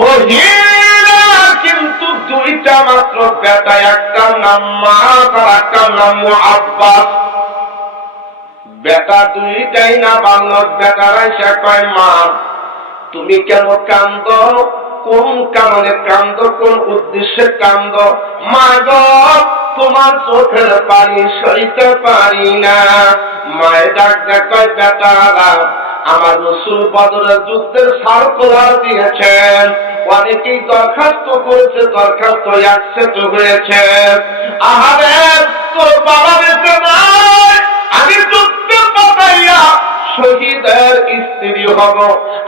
মহিলা কিন্তু দুইটা মাত্র বেটা, একটার নাম মাস আর একটার নাম আব্বাস। বেটা দুইটাই না বাংলার বেটারাই সে কয় মা তুমি কেন কান্দ, কোন কারণে কান্দ, কোন উদ্দেশ্যে কান্দ? মা গো তোমার চোখের পানি সইতে পারি না। মায়ের ডাক কয় বেটারা আমার রাসূল বদরের যুদ্ধের সার্কুলার দিয়েছেন, অনেকেই দরখাস্ত করেছে, দরখাস্ত অ্যাকসেপ্ট হয়েছে। আহারে তোর বাবা বেঁচে নাই, আমি যুদ্ধে পাঠাইয়া শহীদের স্ত্রী হব,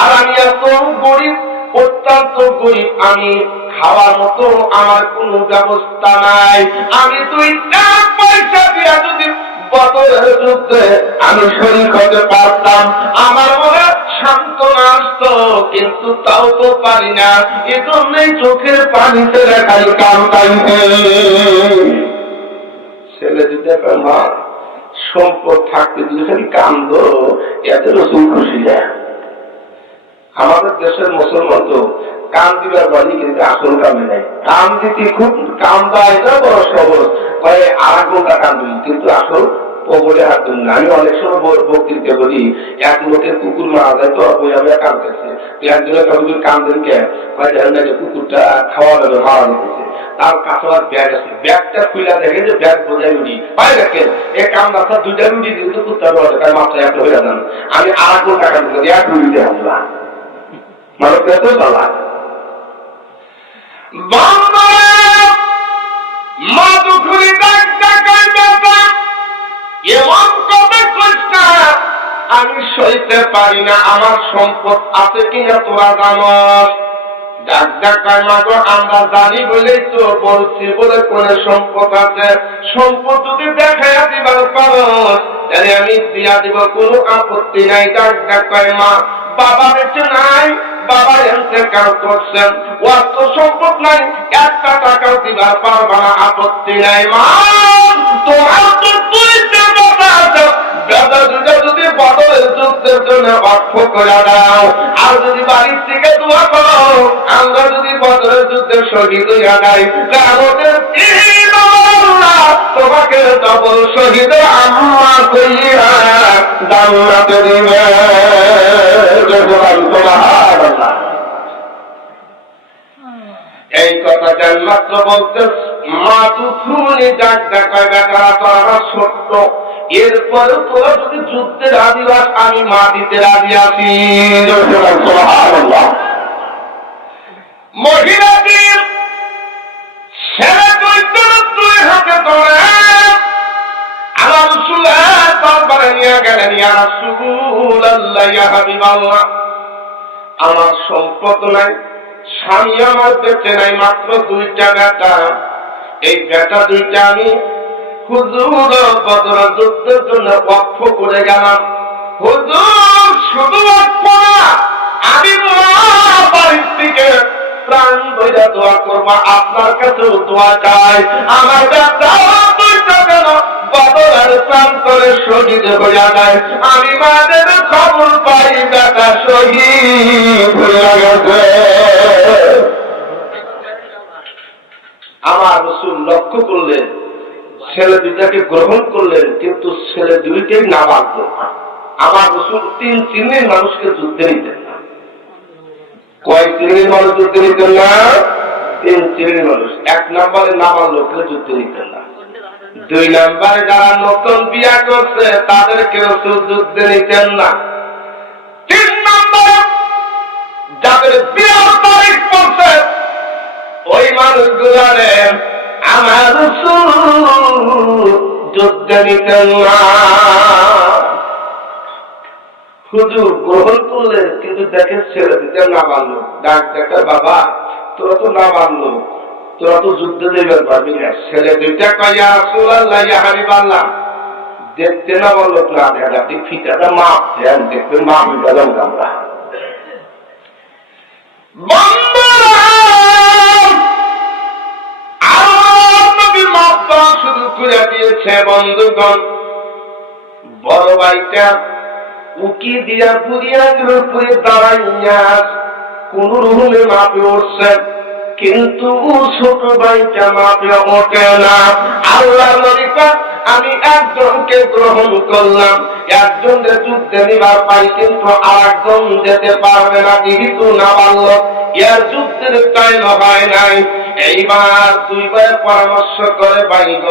আর আমি এত গরিব, অত্যন্ত গরিব, আমি খাওয়ার মতো আমার কোনো ব্যবস্থা নাই। আমি তুই পয়সা দিয়া যদি বদরের যুদ্ধে আমি শরীক হতে পারতাম, আমার মনে সান্ত্বনা আসতো, কিন্তু তাও তো পারি না। এজন্যই চোখের পানিতে রেখাই কান্দাইছে। ছেলে দিতে মা সম্পদ থাকতে যদি খালি কান্দ, এতে রসুল খুশি যায়। আমাদের দেশের মুসলমান তো কান দিবার বাড়ি, কিন্তু আসল কামে নাই। কান দিতে খুব কান্দা, এটা বড় সহজ, কয়ে আর ঘন্টা কান্দুই, কিন্তু আসল কবরে হাত দিন না। আমি অনেক সময় বক্তৃতা বলি, এক লোকের কুকুর মারা যায় তো বইয়া কাঁদতেছে, একজনের কাছে কান্দেন কে, কুকুরটা খাওয়া যাবে মারা যেতেছে, তার কাছে ব্যাগ আছে, ব্যাগটা খুলে দেখে যে ব্যাগ বোঝায় রুটি পাই দেখেন, এই কান্দাটা দুইটা রুটি কিন্তু কুত্তা মাত্রা একটা হয়ে যান। আমি আর কোন টাকা দিতে এক রুটি দেয় মানুষ এত চালা। মা দুখুরি ডাক ডাকাই বাবা এমন কথা কইস না, আমি সইতে পারি না, আমার সম্পদ আছে কিনা তোরা জানস? ডাক ডাকাই মাগো আমরা জানি বলেই তো বলছি, বলে কোন সম্পদ আছে? সম্পদ যদি দেখাইয়া দিবার পারস তাহলে আমি দিয়া দিব, কোনো আপত্তি নাই। ডাক ডাকাই মা বাবা বেঁচে নাই, বাবা ইন্তেকাল করছেন, অর্থ সম্পদ নাই, একটা টাকাও দিবার পারবা না, আপত্তি নাই। মা তোমার তো দুইটা বাবা আছে, বেটা দুটো যদি বদলের যুদ্ধের জন্য অর্থ করে দাও, আর যদি বাড়ির থেকে দোয়া করো আমরা যদি বদলের যুদ্ধে শহীদ হইয়া যাই, আমাদের তোমাকে ডবল শহীদ আম্মা কইয়া জান্নাতে দিবে। এই কথা মাত্র বলতে মা দুখুনি ডাক ডাকায় বেটারা তোরা ছোট্ট, এরপরে তোরা যদি যুদ্ধে রাজি আস আমি মা দিতে রাজি আছি। মহিলাটি ছেলে দুই হাতে ধরে আমার রাসূল দরবারে নিয়ে গেলেন। ইয়া রাসূলুল্লাহ, ইয়া হাবিবাল্লাহ, আমার সম্পদ নাই, স্বামী আমার বেঁচে নাই, মাত্র দুইটা বেটা, এই বেটা দুইটা আমি হুজুর বদর যুদ্ধের জন্য ওয়াকফ করে গেলাম। হুজুর শুধু ওয়াকফ না, আমি বাড়ির থেকে প্রাণ ধরে দোয়া করবো, আপনার কাছেও দোয়া চাই, আমার বেটা দুইটা যেন বদরের প্রাণ করে শহীদ হইয়া যায়। আমি মাদের খবর পাই বেটা শহীদ হইয়া গেছে। আমার রাসূল লক্ষ্য করলেন, ছেলে দুইটাকে গ্রহণ করলেন, কিন্তু ছেলে দুইটাই নাবালক। আমার রাসূল 3 শ্রেণীর মানুষকে যুদ্ধে নিতেন না। কয় শ্রেণীর মানুষ যুদ্ধে নিতেন না? 3 শ্রেণীর মানুষ। 1 নম্বরে নাবালককে যুদ্ধে নিতেন না। 2 নম্বরে যারা নতুন বিয়া করছে তাদেরকে রাসূল যুদ্ধে নিতেন না। 3 নম্বরে যাদের বিয়ার তারিখ পড়ছে ওই মানুষগুলারে আমার রাসূল যুদ্ধে নিতেন না। হুজুর গ্রহণ করলেন, কিন্তু দেখেন ছেলে দিতে না বাড়লো। ডাক দেখা বাবা তোরা তো না বাড়লো, তোরা তো যুদ্ধে দেবার পারবি না। ছেলে দুইটা কয় ইয়া রাসূলুল্লাহ, ইয়া হাবিবাল্লাহ, দেখতে না বললো না দেখা ফিটাটা মাপ দেন, দেখবেন মাপ গেলাম আমরা। শুরু করে দিয়েছে বন্ধুগণ। বড় ভাইটা উকি দিয়া পুরিয়াগুলোর পুরে দাঁড়াইয়া কোন রুমে মাপে উঠছে, কিন্তু ছোট ভাইটা মাপে ওঠে না। আল্লাহ নবী পাক আমি একজনকে গ্রহণ করলাম, একজনকে যুদ্ধে নিবার পাই, কিন্তু আরেকজন যেতে পারবে না, যেহেতু না পারল, এর যুদ্ধের টাইম হয় নাই। এইবার দুই ভাই পরামর্শ করে বাইগ,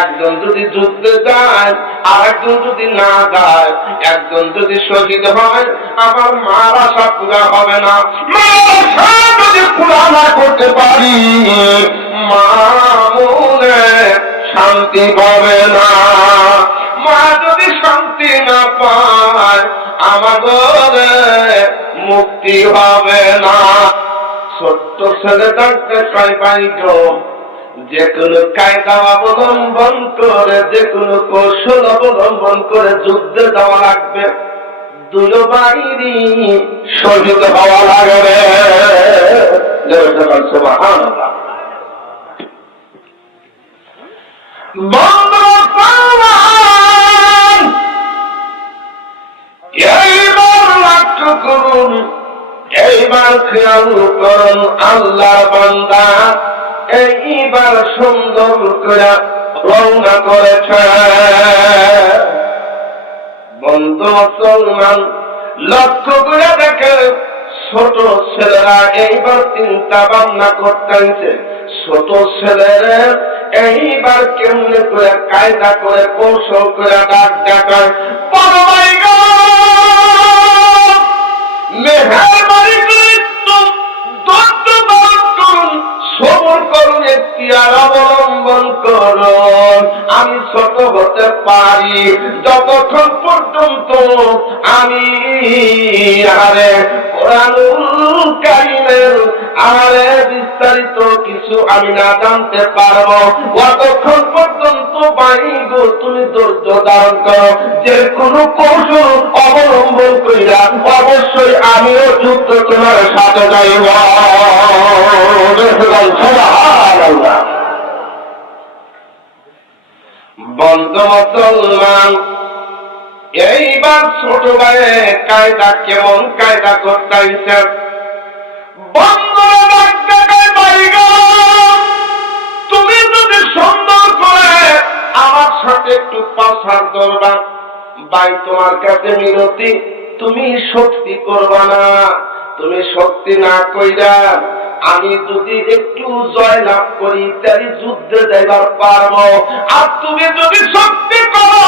একজন যদি যুদ্ধে যায় আরেকজন যদি না যায়, একজন যদি শহীদ হয় আমার মার আশা পুরা হবে না, মার আশা যদি পুরা না করতে পারি মা মনে শান্তি পাবে না, মা যদি শান্তি না পায় আমাদের মুক্তি হবে না। ছোট্ট ছেলেটাকে কয় বাইগ, যে কোনো কায়দা অবলম্বন করে, যে কোনো কৌশল অবলম্বন করে যুদ্ধে যাওয়া লাগবে, দুই বাইরি শহীদ হওয়া লাগবে। সুবহানাল্লাহ। এইবার লক্ষ্য করুন, এইবার খেয়াল করুন, আল্লাহ বান্দা এইবার সুন্দর করে রওনা করেছে। বন্ধু মুসলমান লক্ষ্য করে দেখে, ছোট ছেলেরা এইবার চিন্তা ভাবনা করতেছে, ছোট ছেলেরা এইবার কেমনে করে কায়দা করে কৌশল করে ডাক ডাকায়, বড় ভাই গো মেহরবানি করে একটু ধৈর্য ধারণ করুন, সবর করুন, এখতিয়ার অবলম্বন করুন, আমি ছোট হতে পারি, যতক্ষণ পর্যন্ত আমি কোরআনুল কারীমের বিস্তারিত কিছু আমি না জানতে পারবো, ততক্ষণ পর্যন্ত বাইগো তুমি ধৈর্য ধারণ করো, যে কোনো কৌশল অবলম্বন করিয়া অবশ্যই আমিও যুদ্ধ তোমার সাথে যাইব। বন্ধু মুসলমান এইবার ছোট ভাইয়ে কায়দা কেমন কায়দা করতেছে, তুমি যদি সুন্দর করে আমার সাথে একটু পাশার ধরবা, ভাই তোমার কাছে মিনতি, তুমি শক্তি করবা না, তুমি শক্তি না কইরা আমি যদি একটু জয় লাভ করি তাহলে যুদ্ধে যাইবার পারবো, আর তুমি যদি শক্তি করো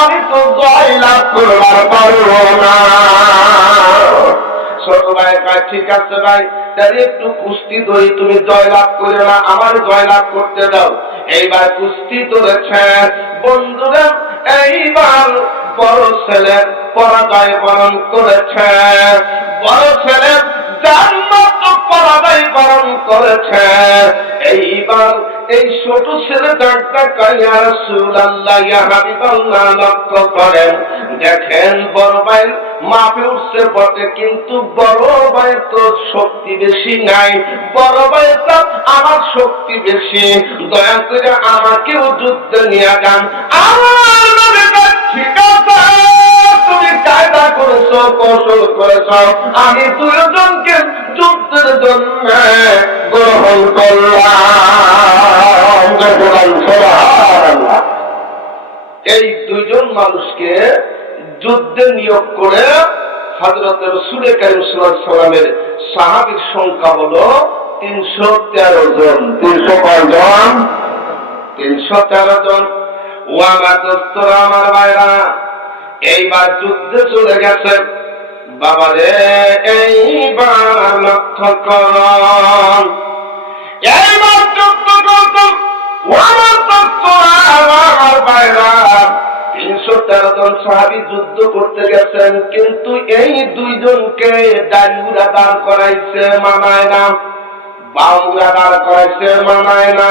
আমি তো জয় লাভ করবার পারবো না। ছোট ভাই কয় ঠিক আছে ভাই, তাহলে একটু কুস্তি ধরি, তুমি জয় লাভ করে না, আমার জয় লাভ করতে দাও। এইবার কুস্তি ধরেছে বন্ধুরা, এইবার বড় ছেলে পরাজয় বরণ করেছে, বড় ছেলে জান্নাত পরাজয় বরণ করেছে। এইবার এই ছোট ছেলে ডাক্তা ইয়া রাসূলুল্লাহ ইয়া হাবিবাল্লাহ লক্ষ্য করেন, দেখেন বড় ভাই মাপে উঠছে বটে, কিন্তু বড় ভাইয়ের তো শক্তি বেশি নাই, বড় ভাইয়ের তো আমার শক্তি বেশি, দয়া করে আমাকেও যুদ্ধে নিয়ে যান। আমার নবী ঠিক আছে, তুমি কায়দা করেছো, কৌশল করেছ, আমি দুজনকে যুদ্ধের জন্য গ্রহণ করলাম। এই দুইজন মানুষকে যুদ্ধে নিয়োগ করে হযরত রাসূল কারীম সাল্লাল্লাহু আলাইহি ওয়াসাল্লামের সাহাবীর সংখ্যা হলো 313 জন। 300 জন? 313 জন। ও আমার দোস্তরা, আমার ভাইরা, এইবার যুদ্ধে চলে গেছে। বাবারে এইবার লক্ষ্য করুন, এইবার যুদ্ধ করতো আমার দোস্তরা, আমার ভাইরা, 313 জন সাহাবী যুদ্ধ করতে গেছেন, কিন্তু এই দুইজনকে ডাইগুড়া দাঁড় করাইছে, মানায় না, বাউরা দাঁড় করাইছে, মানায় না,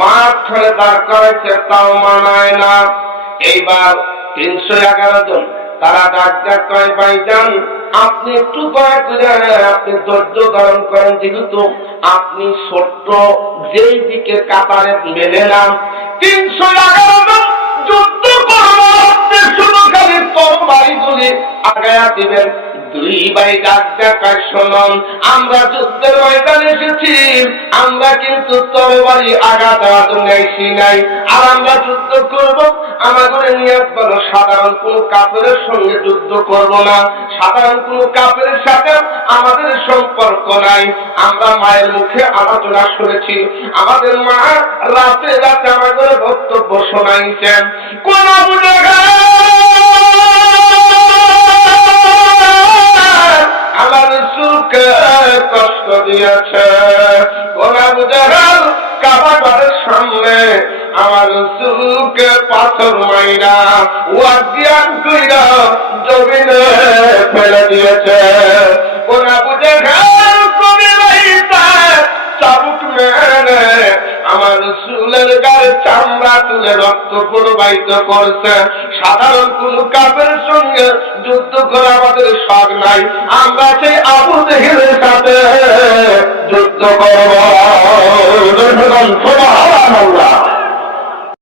মাঝখানে দাঁড় করাইছে, তাও মানায় না। এইবার 311 জন তারা ডাক ডাক কয়, ভাইজান আপনি একটু দয়া করে আপনি ধৈর্য ধারণ করেন, যেহেতু আপনি ছোট্ট, যেই দিকে কাতারে মেলে না 311 জন যুদ্ধ করবো, শুধু খালি তরবারিগুলি আগায়া দিবেন। দুই ভাই ডাক দেখায়, শুনুন, আমরা যুদ্ধের ময়দানে এসেছি, আমরা কিন্তু তরবারি আগা দেওয়া জন্য এসি নাই। আর আমরা যুদ্ধ করব, আমাদের নিয়ত বলো সাধারণ কোন কাফেরের সঙ্গে যুদ্ধ করব না, সাধারণ কোন কাফেরের সাথে আমাদের সম্পর্ক নাই। আমরা মায়ের মুখে আলোচনা শুনেছি, আমাদের মা রাতে রাতে আমাদের বক্তব্য শোনাইছেন। কোন আমার রাসূলকে কষ্ট দিয়েছে, ওরা বুঝাল কাবা ঘরের সামনে আমার রাসূলকে পাথর মাইরা ওয়াজিয়ান কইরা জমিনে ফেলে দিয়েছে। ওরা বুঝাল কবি রাইতা চাবুক মেরে আমার রাসূলের গায়ে চামড়া তুলে রক্ত প্রবাহিত করছে। সাধারণ কোন কাফেরের সঙ্গে যুদ্ধ করা আমাদের শখ নাই, আমরা সেই আবু জেহেলের সাথে যুদ্ধ করব।